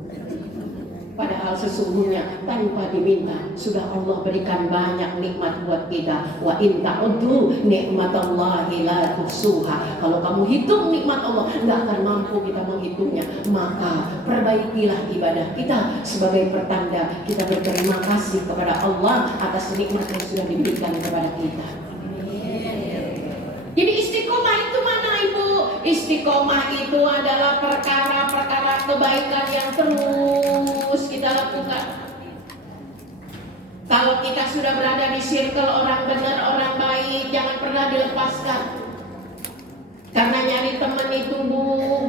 Padahal sesungguhnya tanpa diminta sudah Allah berikan banyak nikmat buat kita. Wa in ta'uddu nikmatallahi la tuhsuha. Kalau kamu hitung nikmat Allah, nggak akan mampu kita menghitungnya. Maka perbaikilah ibadah kita sebagai pertanda kita berterima kasih kepada Allah atas nikmat yang sudah diberikan kepada kita. Jadi istiqomah itu mana Ibu? Istiqomah itu adalah perkara-perkara kebaikan yang terus kita lakukan. Kalau kita sudah berada di circle orang benar, orang baik, jangan pernah dilepaskan. Karena nyari teman itu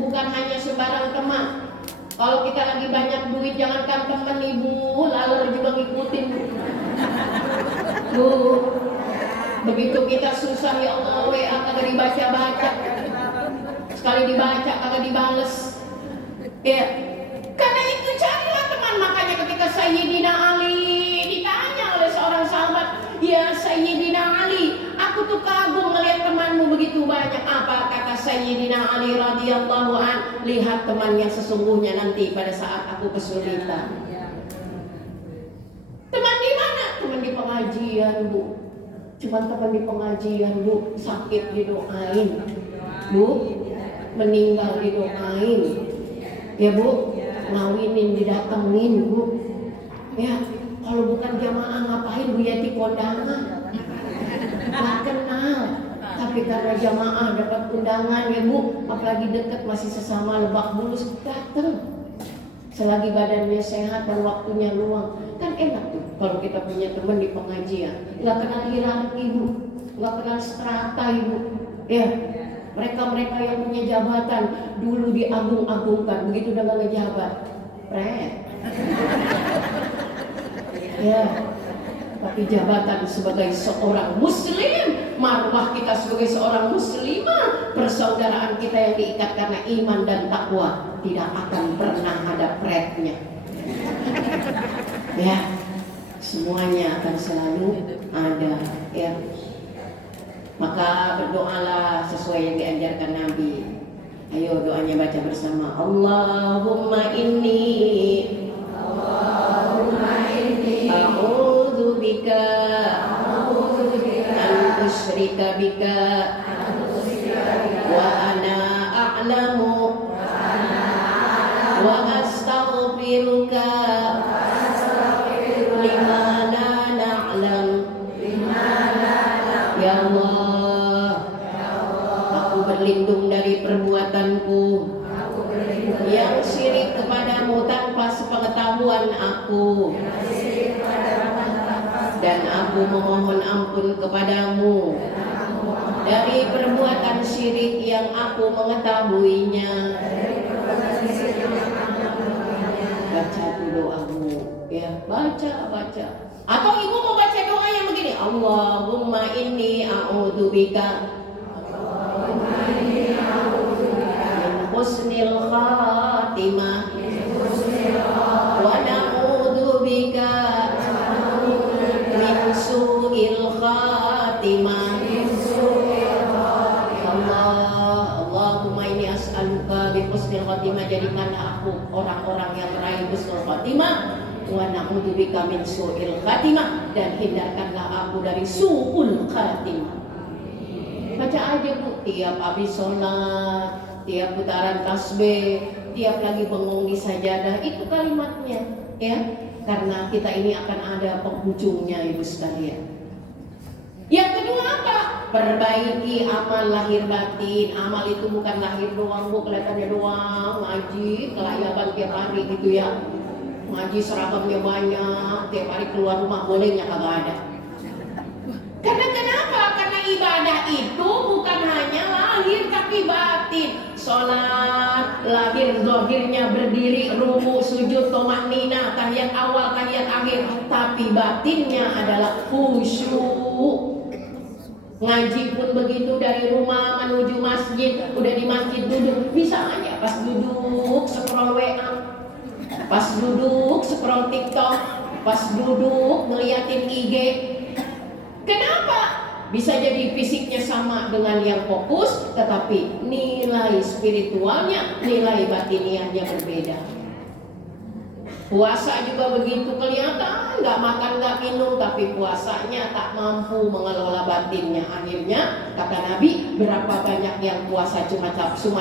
bukan hanya sembarang teman. Kalau kita lagi banyak duit, jangankan teman Ibu, lalu juga ngikutin. Bu, begitu kita susah, ya Allah, WA kagak dibaca-baca. Sekali dibaca kagak dibales. Ya, karena itu carilah teman. Makanya ketika Sayyidina Ali ditanya oleh seorang sahabat, ya Sayyidina Ali, aku tuh kagum melihat temanmu begitu banyak. Apa kata Sayyidina Ali radhiyallahu an? Lihat teman yang sesungguhnya nanti pada saat aku kesulitan. Teman di mana? Teman di pengajian, Bu. Cuma teman di pengajian, Bu, sakit didoain, Bu, meninggal didoain, ya Bu, ngawinin didatengin, Bu. Ya, kalau bukan jamaah ngapain Bu Yati kondangan? Gak kenal, tapi karena jamaah dapat undangan, ya Bu, apalagi dekat masih sesama Lebak Bulus, datang. Selagi badannya sehat dan waktunya luang, kan enak tuh kalau kita punya teman di pengajian. Nggak kenal hierarki Bu, nggak kenal strata Ibu. Ya, mereka yang punya jabatan dulu diagung-agungkan, begitu udah nggak ngejabat, ya. Tapi jabatan sebagai seorang muslim, marwah kita sebagai seorang muslimah, persaudaraan kita yang diikat karena iman dan takwa, tidak akan pernah ada pretnya. Ya, semuanya akan selalu ada, ya. Maka berdoalah sesuai yang diajarkan Nabi. Ayo doanya baca bersama. Allahumma inni a'udzu bika an usyrika bika wa ana a'lamu wa astaghfiruka lima la na'lam. Ya Allah, aku berlindung dari perbuatanku yang syirik kepadamu tanpa sepengetahuan aku, dan aku memohon ampun kepadamu dari perbuatan syirik yang aku mengetahuinya. Baca tuh doamu, ya, baca. Atau ibu mau baca doa yang begini, Allahumma inni a'udzubika min husnil khatimah wa na'udzubika min su'il khatimah. Allahumma inni as'aluka bi husnil khatimah, jadikanlah aku orang-orang yang meraih husnul khatimah, wa na'udzubika min su'il khatimah, dan hindarkanlah aku dari su'ul khatimah. Baca aja Bu, tiap habis sholat, tiap putaran tasbih, tiap lagi bengong di sajadah, itu kalimatnya, ya. Karena kita ini akan ada penghujungnya, Ibu sekalian. Yang kedua apa? Perbaiki amal lahir batin. Amal itu bukan lahir doang Bu, kelihatannya doang, ngaji, kelayaban tiap hari gitu ya. Ngaji seragamnya banyak, tiap hari keluar rumah bolehnya kagak ada. Karena kenapa? Karena ibadah itu bukan hanya lahir tapi batin. Sholat, lahir zahirnya berdiri, ruku, sujud, tomaknina, tahiyat awal, tahiyat akhir, tapi batinnya adalah khusyuk. Ngaji pun begitu, dari rumah menuju masjid, udah di masjid duduk, bisa aja pas duduk scroll WA, pas duduk scroll TikTok, pas duduk ngeliatin IG. Kenapa? Bisa jadi fisiknya sama dengan yang fokus, tetapi nilai spiritualnya, nilai batiniahnya berbeda. Puasa juga begitu, kelihatan nggak makan nggak minum, tapi puasanya tak mampu mengelola batinnya. Akhirnya kata Nabi, berapa banyak yang puasa cuma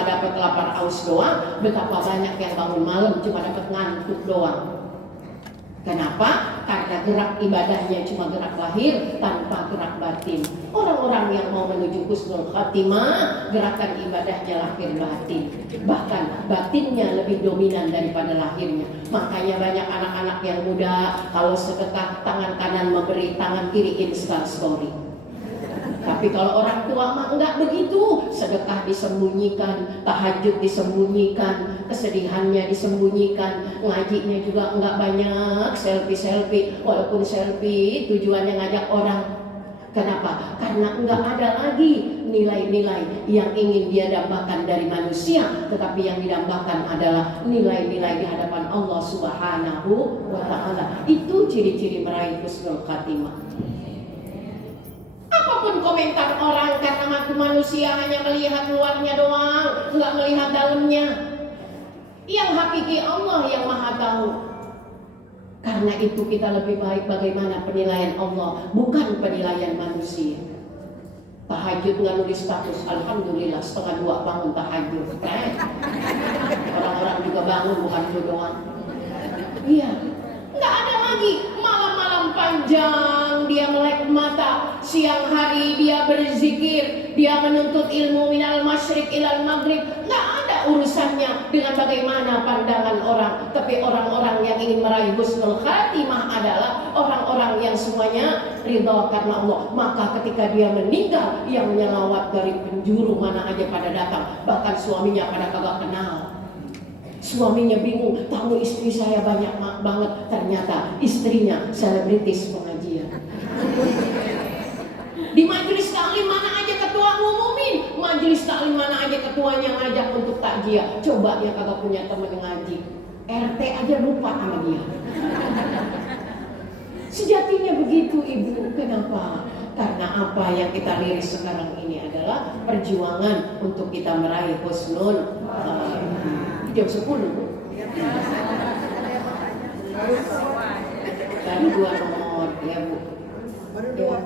dapat lapar aus doang, betapa banyak yang bangun malam cuma dapat ngantuk doang. Kenapa? Karena gerak ibadahnya cuma gerak lahir tanpa gerak batin. Orang-orang yang mau menuju husnul khatimah, gerakan ibadahnya lahir batin. Bahkan batinnya lebih dominan daripada lahirnya. Makanya banyak anak-anak yang muda, kalau sedekah tangan kanan memberi, tangan kiri install story. Tapi kalau orang tua mah enggak begitu, sedekah disembunyikan, tahajud disembunyikan, kesedihannya disembunyikan, ngajinya juga enggak banyak, selfie, walaupun selfie tujuannya ngajak orang. Kenapa? Karena enggak ada lagi nilai-nilai yang ingin dia dambakan dari manusia, tetapi yang didambakan adalah nilai-nilai di hadapan Allah Subhanahu wa Ta'ala. Itu ciri-ciri meraih husnul khatimah. Apapun komentar orang, karena mata manusia hanya melihat luarnya doang, nggak melihat dalamnya. Yang hakiki Allah yang maha tahu. Karena itu kita lebih baik bagaimana penilaian Allah, bukan penilaian manusia. Tahajud nggak nulis status, alhamdulillah 1:30 bangun tahajud. Orang-orang juga bangun, bukan lu doang. Iya, nggak ada lagi malam-malam panjang dia melek mata, siang hari dia berzikir, dia menuntut ilmu minal masyriq ilal maghrib. Nggak ada urusannya dengan bagaimana pandangan orang. Tapi orang-orang yang ingin meraih husnul khatimah adalah orang-orang yang semuanya ridha karena Allah. Maka ketika dia meninggal, yang menyelawat dari penjuru mana aja pada datang, bahkan suaminya pada kagak kenal. Suaminya bingung, tamu istri saya banyak banget, ternyata istrinya selebritis pengajian. Di majelis taklim mana aja ketua ngumumin, majelis taklim mana aja ketuanya ngajak untuk takjiah. Coba yang kagak punya temen ngaji, RT aja lupa sama dia. Sejatinya begitu Ibu. Kenapa? Karena apa yang kita lirik sekarang ini adalah perjuangan untuk kita meraih husnul khatimah. Jam 10 tadi 2 nomor ya Bu ya.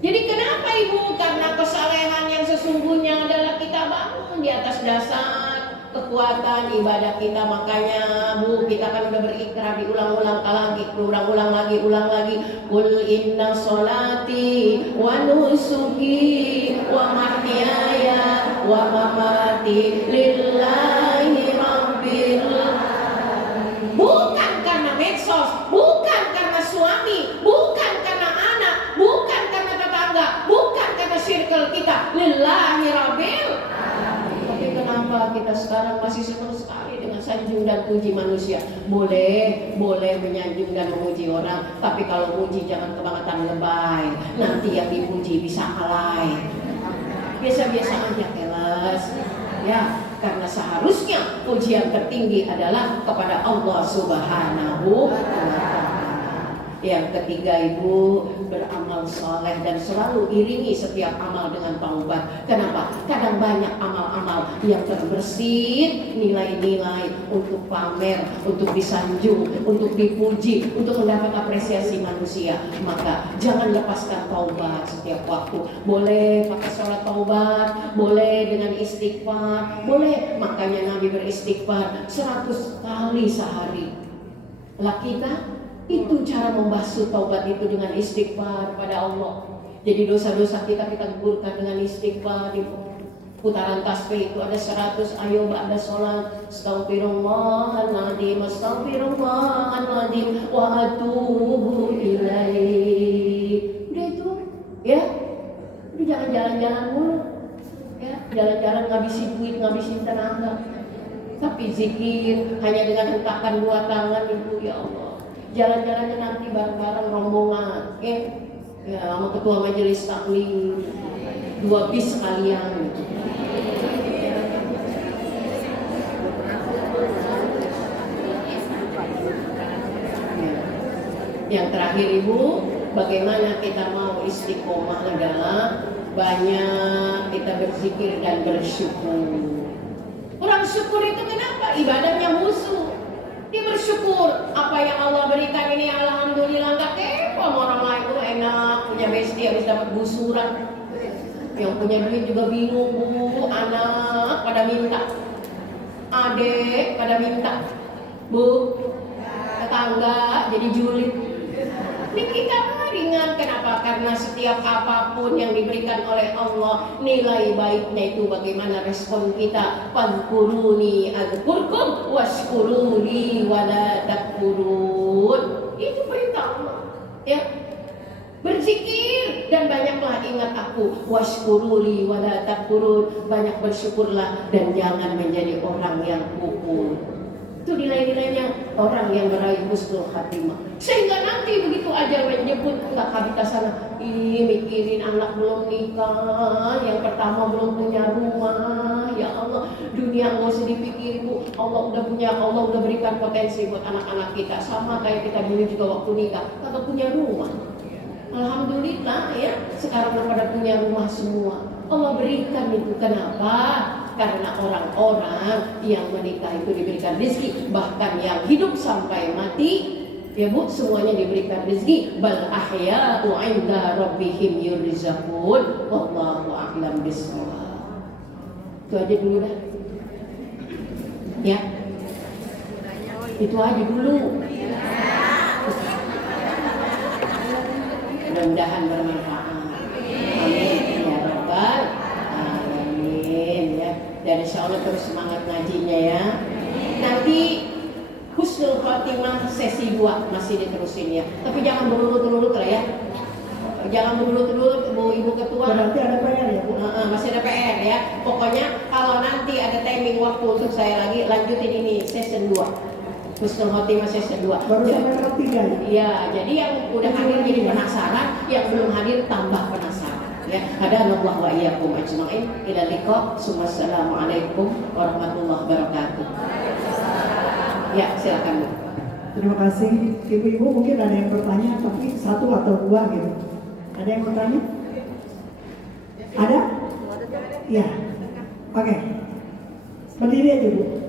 Jadi kenapa Ibu? Karena kesalehan yang sesungguhnya adalah kita bangun di atas dasar kekuatan ibadah kita. Makanya Bu, kita kan udah berikrar diulang-ulang lagi. Qul inna sholati wa nusuki wa mahyaya wa mamati lillahi rabbil alamin. Bukan karena medsos, bukan karena suami, bukan karena anak, bukan karena tetangga, bukan karena circle kita, lillahi rabbil alamin. Tapi kenapa kita sekarang masih senang sekali dengan sanjung dan puji manusia. Boleh menyanjung dan memuji orang, tapi kalau muji jangan kebangetan lebay. Nanti yang dipuji bisa alay. Biasa-biasa aja keles. Ya, karena seharusnya pujian tertinggi adalah kepada Allah Subhanahu wa Ta'ala. Yang ketiga, Ibu, beramal soleh dan selalu iringi setiap amal dengan taubat. Kenapa? Kadang banyak amal-amal yang terbersit nilai-nilai untuk pamer, untuk disanjung, untuk dipuji, untuk mendapat apresiasi manusia. Maka jangan lepaskan taubat setiap waktu. Boleh pakai sholat taubat, boleh dengan istighfar, boleh. Makanya Nabi beristighfar 100 kali sehari. Lah kita itu cara membasuh taubat itu dengan istighfar pada Allah. Jadi dosa-dosa kita gugurkan dengan istighfar. Di putaran tasbih itu ada 100 ayo ba'da sholat. Astaghfirullahaladzim, astaghfirullahaladzim, wa atubu ilaih. Udah itu, ya. Udah jangan jalan-jalan mulu, ya. Jalan-jalan ngabisin duit, ngabisin tenaga. Tapi zikir hanya dengan hentakan 2 tangan, Ibu, ya Allah. Jalan-jalannya nanti bareng-bareng rombongan, ya sama ketua majelis taklim, 2 bis sekalian. Yang terakhir, Ibu, bagaimana kita mau istiqomah adalah banyak kita berzikir dan bersyukur. Kurang syukur itu kenapa? Ibadahnya musuh. Dia bersyukur apa yang Allah berikan ini, alhamdulillah. Nggak kepo sama orang lain tuh enak punya bestie habis dapat busuran. Yang punya duit juga bingung, Bu, anak pada minta, adek pada minta, Bu, tetangga jadi julid. Ini kita ringan, kenapa? Karena setiap apapun yang diberikan oleh Allah, nilai baiknya itu bagaimana respon kita. Fadhkuruni adzkurkum washkuruni wala takfurun. Itu perintah Allah, ya. Berzikir dan banyaklah ingat aku. Washkuruni wala takfurun. Banyak bersyukurlah dan jangan menjadi orang yang kufur. Itu nilai-nilainya orang yang meraih husnul khatimah. Sehingga nanti begitu aja menyebut enggak kita sana, mikirin anak belum nikah, yang pertama belum punya rumah. Ya Allah, dunia nggak usah dipikirin, Bu. Allah udah berikan potensi buat anak-anak kita. Sama kayak kita dulu juga waktu nikah, kagak punya rumah. Alhamdulillah ya, sekarang udah pada punya rumah semua. Allah berikan itu. Kenapa? Karena orang-orang yang menikah itu diberikan rezeki, bahkan yang hidup sampai mati, ya Bu, semuanya diberikan rezeki. Bal ahya'u 'inda rabbihim yurzaqun. Wallahu a'lam bishawab. Itu aja dulu dah. Ya. Itu aja dulu. Mudah-mudahan bermanfaat. Amin ya rabbal alamin, ya. Dan insya Allah terus semangat ngajinya, ya. Nanti husnul khatimah sesi 2 masih diterusin, ya. Tapi jangan berurut-urut lah, ya. Jangan berurut-urut, Bu Ibu Ketua. Berarti ada PR, ya, Bu? Masih ada PR, ya. Pokoknya kalau nanti ada timing waktu untuk saya lagi lanjutin ini season 2. Husnul Khotimah season 2. Baru sampai part 3, ya? Iya, jadi yang udah hadir jadi penasaran, yang belum hadir tambah penasaran. Ya, ada Allah wa iyyakum ajma'in. Ila liqa. Wassalamualaikum warahmatullahi wabarakatuh. Ya, silakan, Bu. Terima kasih. Ibu-ibu mungkin ada yang bertanya, tapi 1 atau 2 gitu. Ada yang bertanya? Ada? Iya. Oke. Berdiri aja, Bu.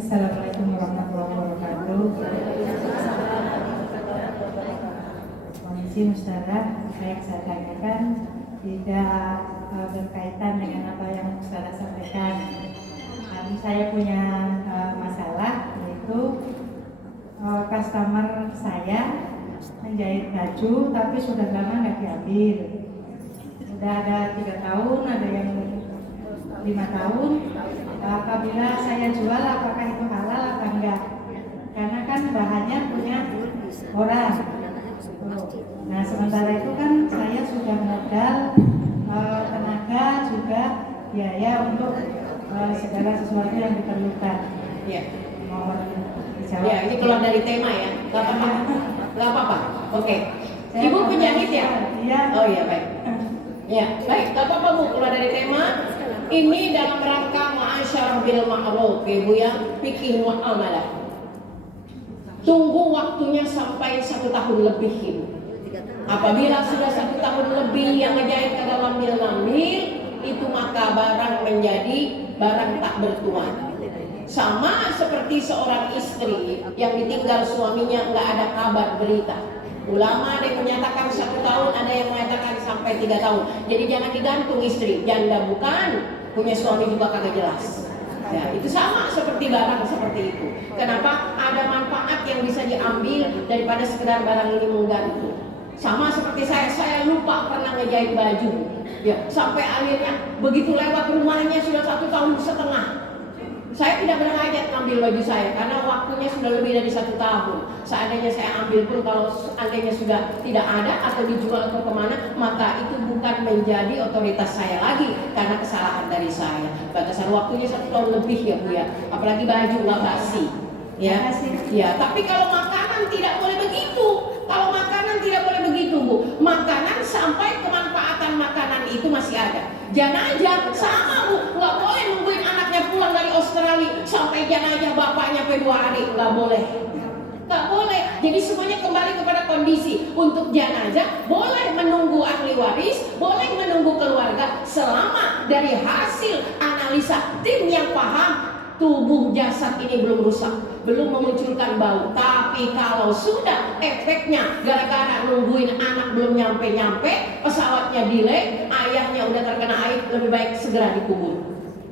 Assalamualaikum warahmatullahi wabarakatuh. Kondisi Ustazah, saya tanyakan tidak berkaitan dengan apa yang Ustazah sampaikan. Kami saya punya masalah, yaitu customer saya menjahit baju tapi sudah lama nggak diambil. Sudah ada 3 tahun, ada yang 5 tahun. Apabila saya jual, apakah itu halal atau enggak? Karena kan bahannya punya orang. biaya untuk segala sesuatu yang diperlukan. Ya. Mohon dijawab. Ya, ini keluar dari tema ya. Gak apa-apa. Gak apa-apa. Oke. Ibu penjahit ya? Iya. Oh iya, baik. Ya, baik. Gak apa-apa Bu, keluar dari tema. Ini dalam rangka ma'asyarah bil ma'ruf, Ibu ya. Fikih muamalah. Tunggu waktunya sampai 1 tahun lebih Ibu. Apabila sudah 1 tahun lebih yang ngejahit kagak ngambil, itu maka barang menjadi barang tak bertuan. Sama seperti seorang istri yang ditinggal suaminya nggak ada kabar berita. Ulama ada yang menyatakan 1 tahun, ada yang menyatakan sampai 3 tahun. Jadi jangan digantung istri, janda bukan, punya suami juga kagak jelas. Ya, itu sama seperti barang seperti itu. Kenapa? Ada manfaat yang bisa diambil daripada sekedar barang ini menggantung. Sama seperti saya lupa pernah ngejahit baju. Ya, sampai akhirnya begitu lewat rumahnya sudah 1 tahun setengah. Saya tidak berhajat ngambil baju saya karena waktunya sudah lebih dari 1 tahun. Seandainya saya ambil pun kalau seandainya sudah tidak ada atau dijual atau kemana, maka itu bukan menjadi otoritas saya lagi karena kesalahan dari saya. Batasan waktunya 1 tahun lebih ya Bu ya. Apalagi baju nggak basi. Ya, ya. Tapi kalau makanan tidak boleh begitu. Kalau makanan tidak boleh begitu Bu. Makanan sampai kemanfaatan makanan itu masih ada. Jenazah sama Bu, nggak boleh nungguin anaknya pulang dari Australia sampai jenazah bapaknya sampai 2 hari, nggak boleh. Nggak boleh. Jadi semuanya kembali kepada kondisi. Untuk jenazah boleh menunggu ahli waris, boleh menunggu keluarga selama dari hasil analisa tim yang paham tubuh jasad ini belum rusak, belum memunculkan bau. Tapi kalau sudah efeknya gara-gara nungguin anak belum nyampe-nyampe, pesawatnya delay, ayahnya udah terkena air, lebih baik segera dikubur.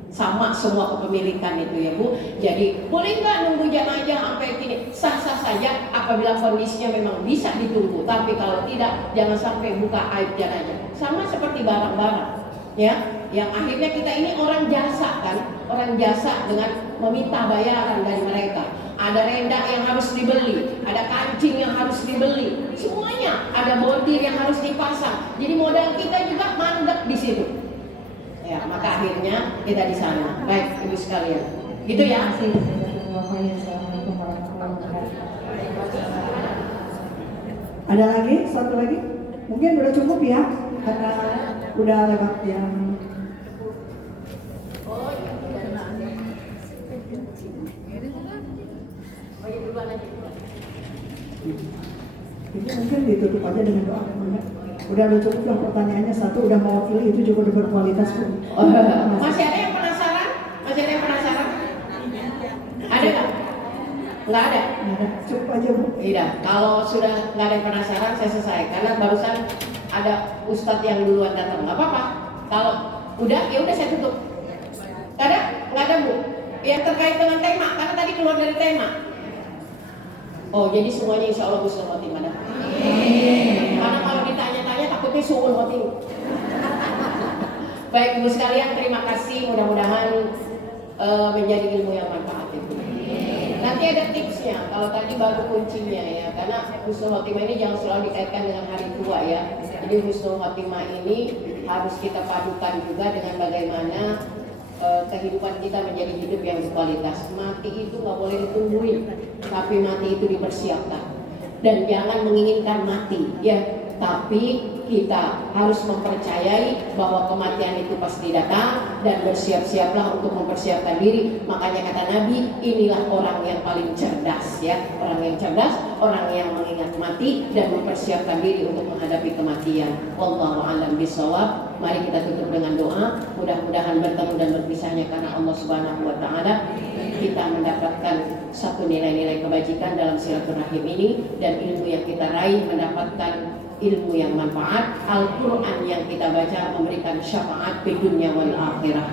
Sama semua kepemilikan itu ya Bu. Jadi boleh nggak nunggu jenazah sampai gini? Sah-sah saja apabila kondisinya memang bisa ditunggu. Tapi kalau tidak, jangan sampai buka aib jenazah. Sama seperti barang-barang ya, yang akhirnya kita ini orang jasa kan, orang jasa dengan meminta bayaran dari mereka. Ada renda yang harus dibeli, ada kancing yang harus dibeli, semuanya ada bordir yang harus dipasang. Jadi modal kita juga mandek di situ. Ya, maka akhirnya kita di sana. Baik, Ibu sekalian. Gitu ya. Assalamualaikum warahmatullahi wabarakatuh. Ada lagi? Satu lagi? Mungkin udah cukup ya, karena udah lewat yang ini mungkin ditutup aja dengan doa. Udah cukup lah pertanyaannya, satu udah mewakili itu juga udah berkualitas pun. Masih ada yang penasaran? Masih ada yang penasaran? Ada nggak? Nggak ada. Nggak ada. Cukup aja Bu. Tidak. Kalau sudah nggak ada yang penasaran, saya selesai. Karena barusan ada ustadz yang duluan datang. Nggak apa-apa. Kalau udah, ya udah saya tutup. Nggak ada? Nggak ada Bu. Yang terkait dengan tema, karena tadi keluar dari tema. Oh, jadi semuanya insya Allah husnul khotimah. Karena kalau ditanya-tanya takutnya suul khotimah. Baik Ibu sekalian, terima kasih. Mudah-mudahan menjadi ilmu yang manfaat itu. Nanti ada tipsnya. Kalau tadi baru kuncinya ya, karena husnul khotimah ini jangan selalu dikaitkan dengan hari tua ya. Jadi husnul khotimah ini harus kita padukan juga dengan bagaimana kehidupan kita menjadi hidup yang berkualitas. Mati itu nggak boleh ditungguin, tapi mati itu dipersiapkan. Dan jangan menginginkan mati, ya. Tapi kita harus mempercayai bahwa kematian itu pasti datang dan bersiap-siaplah untuk mempersiapkan diri. Makanya kata Nabi, inilah orang yang paling cerdas ya. Orang yang cerdas, orang yang mengingat mati dan mempersiapkan diri untuk menghadapi kematian. Wallahu a'lam bishawab. Mari kita tutup dengan doa. Mudah-mudahan bertemu dan berpisahnya karena Allah Subhanahu wa taala kita mendapatkan satu nilai-nilai kebajikan dalam silaturahim ini, dan ilmu yang kita raih mendapatkan ilmu yang manfaat. Al-Quran yang kita baca memberikan syafaat di dunia wal akhirah.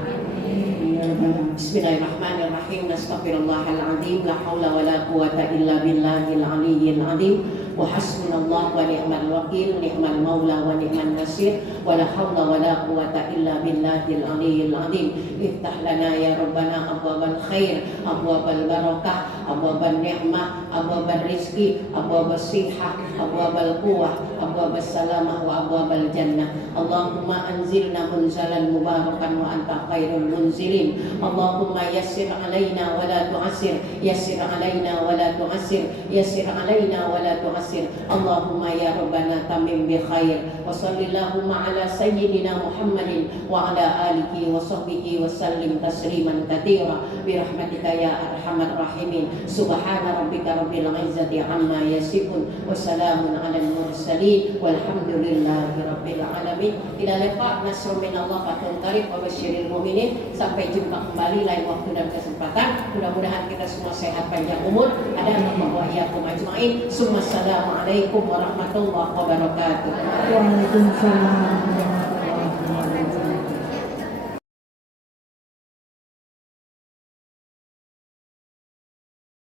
taala. Bismillahirrahmanirrahim. Astaghfirullahaladzim. La haula wa la quwata illa billahil aliyyil azim. Wa hasbunallahu wa ni'mal wakil, ni'mal maula wa ni'man nasir. Wa la haula wa la quwata illa billahil aliyyil azim. Iftah lana ya Rabbana abwabal khair, abwabal barakah, abwabal ni'mah, abwabal rizki, abwabal sihah, abwabal quwah, abwabal salamah wa abwabal jannah. Allahumma anzilna munzalan mubarakan wa anta khairul munzilin. Allahumma yassir alaina wa la tu'assir, yassir alaina wa la tu'assir, yassir alaina wa la tu'assir. Allahumma ya Rabbana tamim bi khair. Wa sallallahu ala sayyidina Muhammadin wa ala alihi wa sahbihi wa sallim tasliman katsira bi rahmatika ya arhamar rahimin. Subhana rabbika rabbil izzati amma yasifun wa salamun alal mursalin walhamdulillahi rabbil alamin. Tidak lupa nasrul minallah fathun qarib wa basyiril mu'minin. Sampai jumpa kembali lain waktu dan kesempatan. Mudah-mudahan kita semua sehat panjang umur. Ada wa iyyakum ajmain. Assalamualaikum warahmatullahi wabarakatuh. Waalaikumsalam.